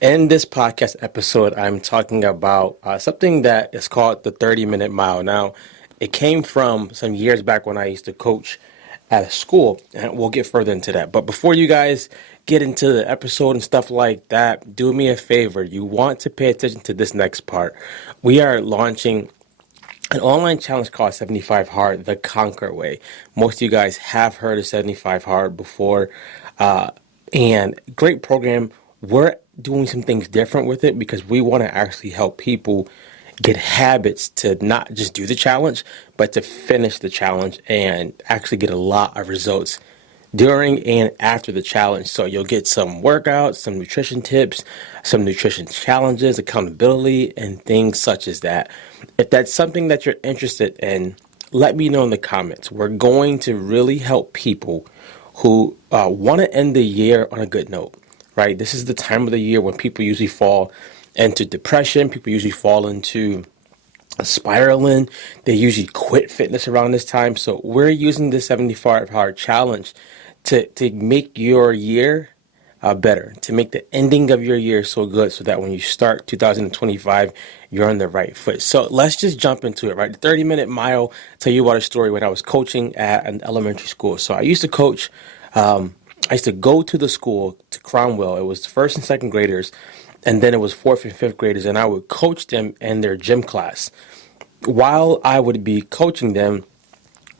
In this podcast episode, I'm talking about something that is called the 30-minute mile. Now, it came from some years back when I used to coach at a school, and we'll get further into that. But before you guys get into the episode and stuff like that, do me a favor. You want to pay attention to this next part. We are launching an online challenge called 75 Hard, the Conquer Way. Most of you guys have heard of 75 Hard before, and great program. We're doing some things different with it because we want to actually help people get habits to not just do the challenge, but to finish the challenge and actually get a lot of results during and after the challenge. So you'll get some workouts, some nutrition tips, some nutrition challenges, accountability, and things such as that. If that's something that you're interested in, let me know in the comments. We're going to really help people who want to end the year on a good note, right? This is the time of the year when people usually fall into depression. People usually fall into spiraling. They usually quit fitness around this time. So we're using the 75 Hard Challenge to make your year better, to make the ending of your year so good so that when you start 2025, you're on the right foot. So let's just jump into it, right? The 30-minute mile, tell you about a story when I was coaching at an elementary school. So I used to coach, I used to go to the school, to Cromwell. It was first and second graders, and then it was fourth and fifth graders, and I would coach them in their gym class. While I would be coaching them,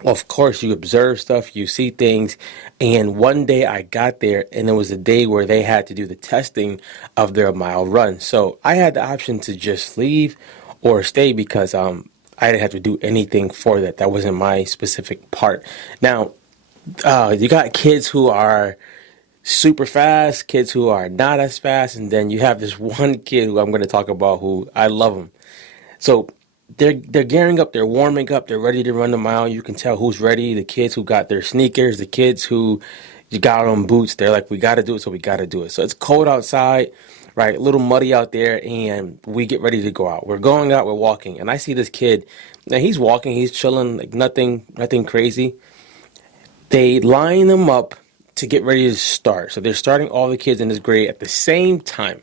of course, you observe stuff, you see things, and one day I got there, and it was a day where they had to do the testing of their mile run. So I had the option to just leave or stay because I didn't have to do anything for that. That wasn't my specific part. Now, you got kids who are super fast, kids who are not as fast, and then you have this one kid who I'm going to talk about who I love him. So they're gearing up, they're warming up, they're ready to run the mile. You can tell who's ready. The kids who got their sneakers, the kids who got on boots, they're like, we got to do it, so we got to do it. So it's cold outside, right? A little muddy out there, and we get ready to go out. We're going out, we're walking, and I see this kid. Now he's walking, he's chilling, like nothing crazy. They line them up to get ready to start. So they're starting all the kids in this grade at the same time.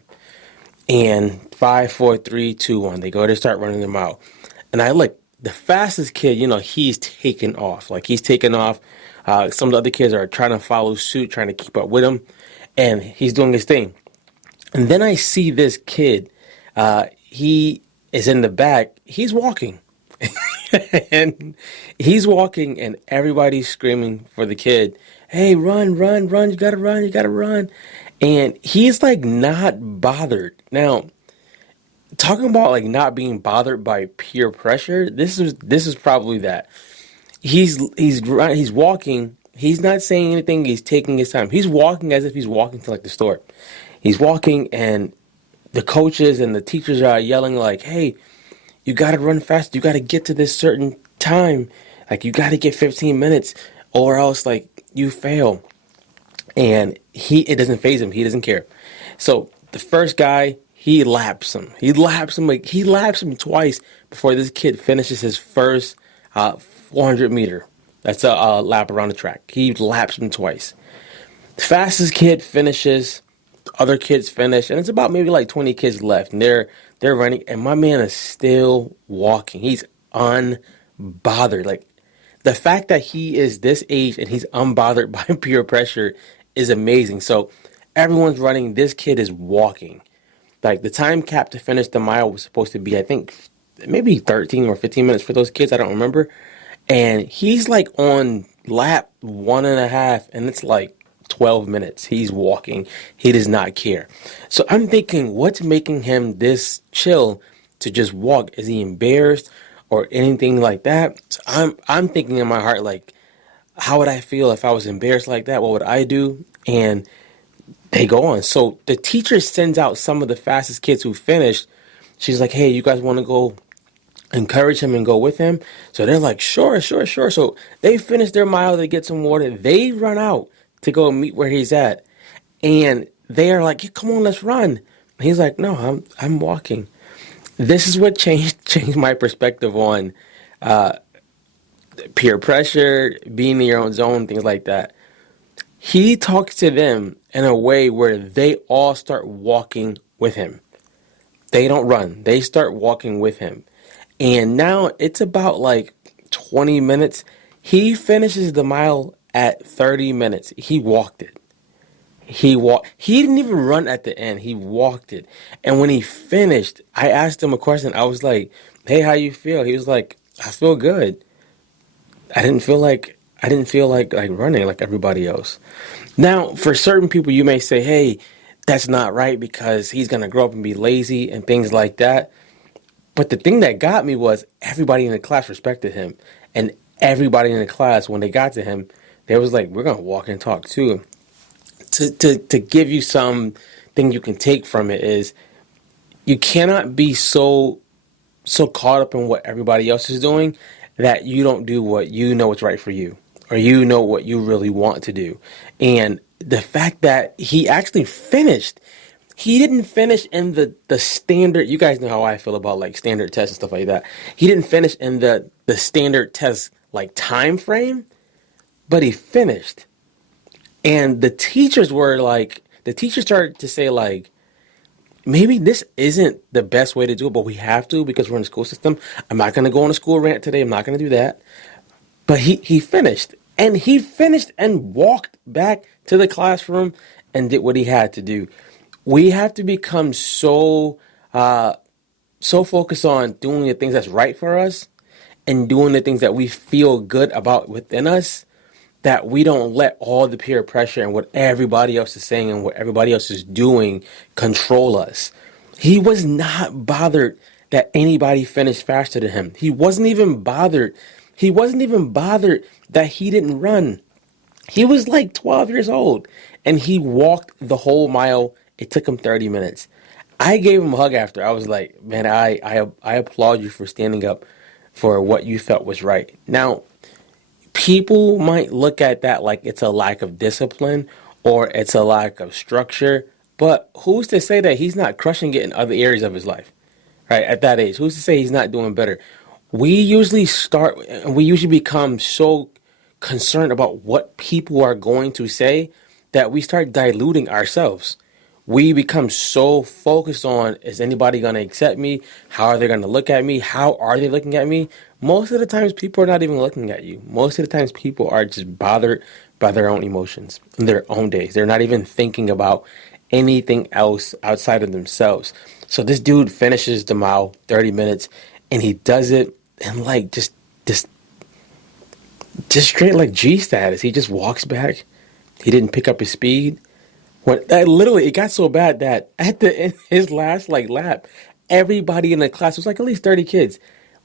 And 5, 4, 3, 2, 1. They go to start running them out. And I look, the fastest kid, he's taking off. Like he's taking off. Some of the other kids are trying to follow suit, trying to keep up with him. And he's doing his thing. And then I see this kid. He is in the back. He's walking. And he's walking and everybody's screaming for the kid. Hey, run, run, run. You got to run. You got to run. And he's like not bothered. Now, talking about like not being bothered by peer pressure, this is probably that. He's walking. He's not saying anything. He's taking his time. He's walking as if he's walking to like the store. He's walking, and the coaches and the teachers are yelling like, "Hey, you got to run fast. You got to get to this certain time. Like you got to get 15 minutes, or else like you fail." And it doesn't faze him. He doesn't care. So the first guy, he laps him. He laps him twice before this kid finishes his first 400 meter. That's a lap around the track. He laps him twice. The fastest kid finishes. Other kids finish, and it's about maybe like 20 kids left, and they're running, and my man is still walking. He's unbothered. Like the fact that he is this age and he's unbothered by peer pressure is amazing. So everyone's running. This kid is walking. Like the time cap to finish the mile was supposed to be, I think, maybe 13 or 15 minutes for those kids. I don't remember. And he's like on lap 1.5, and it's like 12 minutes. He's walking. He does not care. So I'm thinking, what's making him this chill to just walk? Is he embarrassed or anything like that? So I'm thinking in my heart, like, how would I feel if I was embarrassed like that? What would I do? And they go on. So the teacher sends out some of the fastest kids who finished. She's like, hey, you guys want to go encourage him and go with him? So they're like, sure, sure, sure. So they finish their mile. They get some water. They run out to go meet where he's at. And they are like, yeah, come on, let's run. He's like, no, I'm walking. This is what changed my perspective on peer pressure, being in your own zone, things like that. He talks to them in a way where they all start walking with him. They don't run. They start walking with him. And now it's about like 20 minutes. He finishes the mile at 30 minutes. He walked it. He didn't even run at the end. He walked it. And when he finished, I asked him a question. I was like, "Hey, how you feel?" He was like, "I feel good. I didn't feel like running like everybody else." Now, for certain people, you may say, "Hey, that's not right because he's gonna grow up and be lazy and things like that." But the thing that got me was everybody in the class respected him, and everybody in the class, when they got to him, they was like, "We're gonna walk and talk too." To give you some thing you can take from it is you cannot be so caught up in what everybody else is doing that you don't do what you know is right for you, or you know what you really want to do. And the fact that he actually finished, he didn't finish in the standard. You guys know how I feel about like standard tests and stuff like that. He didn't finish in the standard test like time frame, but he finished. And the teachers started to say like, maybe this isn't the best way to do it, but we have to because we're in the school system. I'm not going to go on a school rant today. I'm not going to do that. But he finished, and he finished and walked back to the classroom and did what he had to do. We have to become so focused on doing the things that's right for us and doing the things that we feel good about within us that we don't let all the peer pressure and what everybody else is saying and what everybody else is doing control us. He was not bothered that anybody finished faster than him. He wasn't even bothered. He wasn't even bothered that he didn't run. He was like 12 years old and he walked the whole mile. It took him 30 minutes. I gave him a hug after. I was like, man, I applaud you for standing up for what you felt was right. Now, people might look at that like it's a lack of discipline or it's a lack of structure, but who's to say that he's not crushing it in other areas of his life, right? At that age, who's to say he's not doing better? We usually become so concerned about what people are going to say that we start diluting ourselves. We become so focused on, is anybody going to accept me? How are they going to look at me? How are they looking at me? Most of the times people are not even looking at you. Most of the times people are just bothered by their own emotions in their own days. They're not even thinking about anything else outside of themselves. So this dude finishes the mile, 30 minutes, and he does it in like just straight like G status. He just walks back. He didn't pick up his speed. Literally, it got so bad that at the end, his last like lap, everybody in the class, it was like at least 30 kids,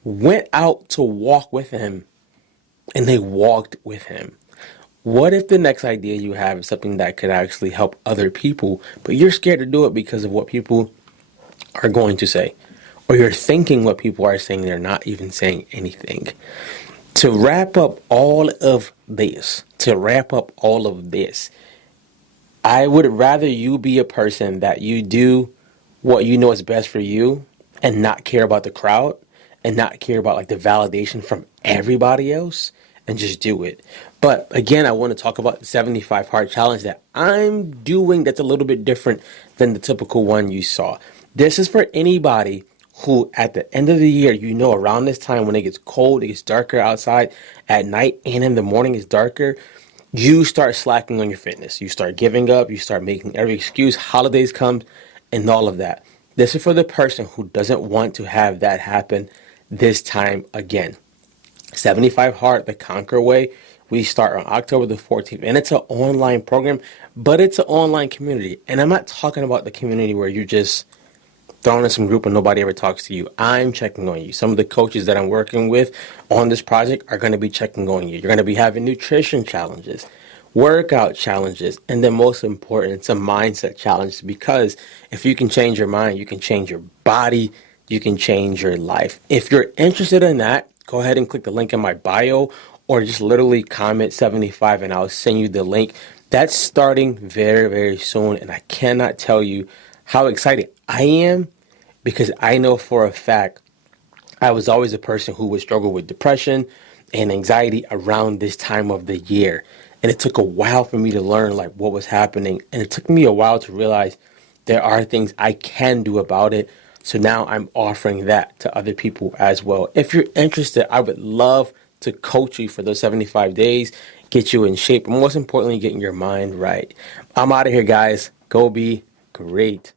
went out to walk with him, and they walked with him. What if the next idea you have is something that could actually help other people, but you're scared to do it because of what people are going to say, or you're thinking what people are saying, they're not even saying anything. To wrap up all of this, I would rather you be a person that you do what you know is best for you and not care about the crowd and not care about like the validation from everybody else and just do it. But again, I want to talk about the 75 hard challenge that I'm doing that's a little bit different than the typical one you saw. This is for anybody who at the end of the year, around this time when it gets cold, it gets darker outside at night and in the morning it's darker, you start slacking on your fitness. You start giving up. You start making every excuse. Holidays come and all of that. This is for the person who doesn't want to have that happen this time again. 75 Hard, the Conquer Way. We start on October the 14th. And it's an online program, but it's an online community. And I'm not talking about the community where you just thrown in some group and nobody ever talks to you. I'm checking on you. Some of the coaches that I'm working with on this project are going to be checking on you. You're going to be having nutrition challenges, workout challenges, and then most important, some mindset challenges, because if you can change your mind, you can change your body, you can change your life. If you're interested in that, go ahead and click the link in my bio or just literally comment 75 and I'll send you the link. That's starting very, very soon, and I cannot tell you how excited I am because I know for a fact I was always a person who would struggle with depression and anxiety around this time of the year. And it took a while for me to learn like what was happening. And it took me a while to realize there are things I can do about it. So now I'm offering that to other people as well. If you're interested, I would love to coach you for those 75 days, get you in shape, and most importantly, getting your mind right. I'm out of here, guys. Go be great.